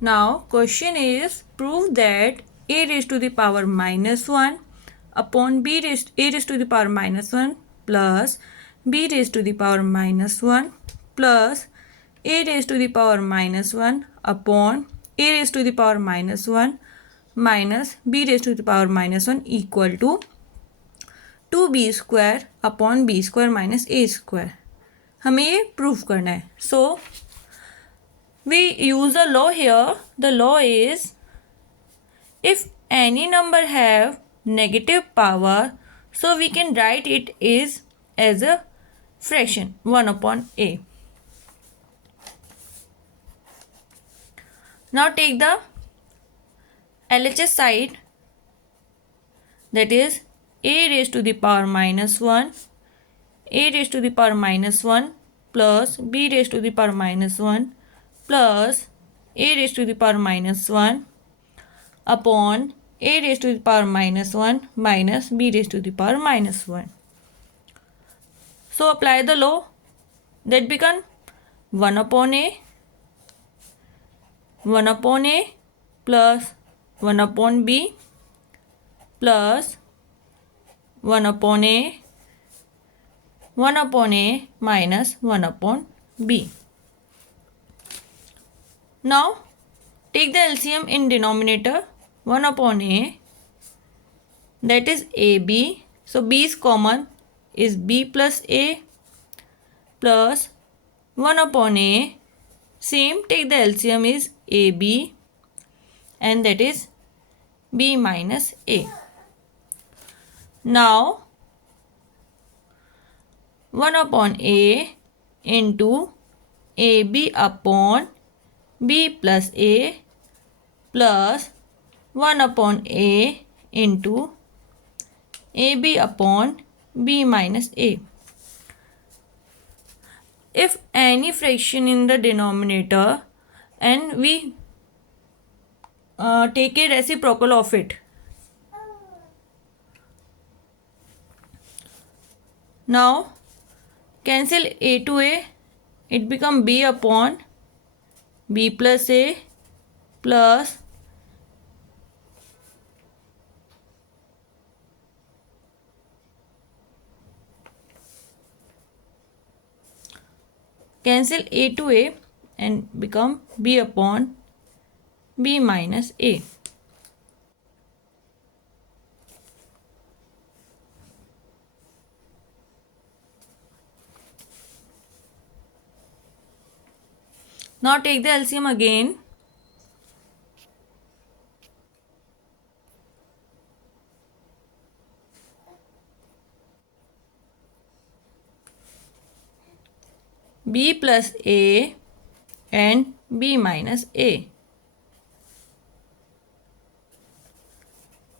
Now question is, prove that a raised to the power minus 1 upon a raised to the power minus 1 plus b raised to the power minus 1 plus a raised to the power minus 1 upon a raised to the power minus 1 minus b raised to the power minus 1 equal to 2b square upon b square minus a square. हमें ये proof करना है. So we use the law here. The law is, if any number have negative power, so we can write it is as a fraction 1 upon a. Now take the LHS side, that is a raised to the power minus 1, a raised to the power minus 1 plus b raised to the power minus 1 plus a raised to the power minus 1 upon a raised to the power minus 1 minus b raised to the power minus 1. So apply the law. That become 1 upon a plus 1 upon b plus 1 upon a minus 1 upon b. Now take the LCM in denominator. 1 upon a, that is ab. So b is common, is b plus a plus 1 upon a. Same, take the LCM is ab and that is b minus a. Now 1 upon a into ab upon b plus a plus 1 upon a into ab upon b minus a. If any fraction in the denominator and we take a reciprocal of it. Now cancel a to a, it become b upon b plus a plus cancel a to a and become b upon b minus a. Now take the LCM again. B plus a and b minus a.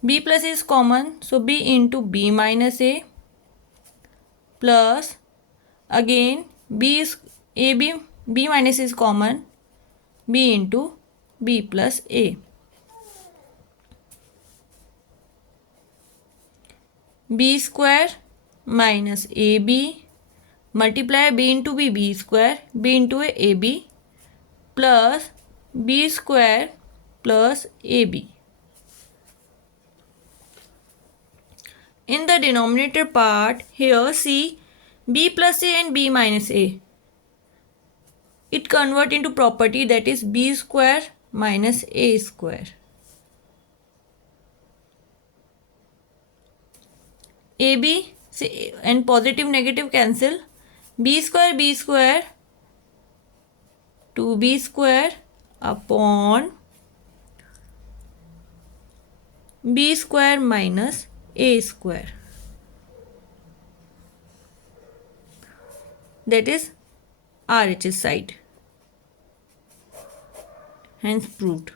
B plus is common, so b into b minus a plus again b is ab, b minus is common, b into b plus a. B square minus ab multiply b into b square, b into ab plus b square plus ab. In the denominator part, here see b plus a and b minus a. It convert into property, that is b square minus a square. ab and positive negative cancel. B square 2b square upon b square minus a square. That is RHS side. Hence proved.